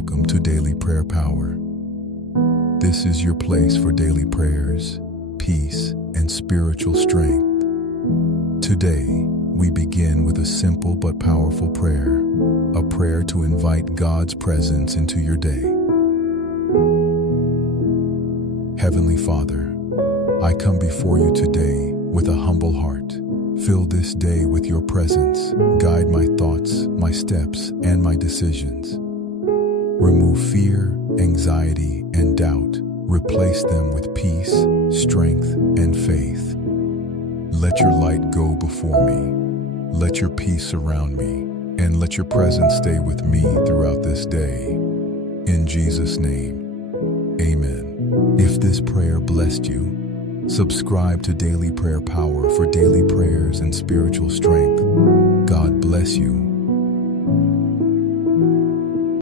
welcome to Daily Prayer Power. This is your place for daily prayers, peace, and spiritual strength. Today, we begin with a simple but powerful prayer, a prayer to invite God's presence into your day. Heavenly Father, I come before you today with a humble heart. Fill this day with your presence. Guide my thoughts, my steps, and my decisions. Remove fear, anxiety, and doubt. Replace them with peace, strength, and faith. Let your light go before me. Let your peace surround me, and let your presence stay with me throughout this day. In Jesus' name, amen. If this prayer blessed you, subscribe to Daily Prayer Power for daily prayers and spiritual strength. God bless you.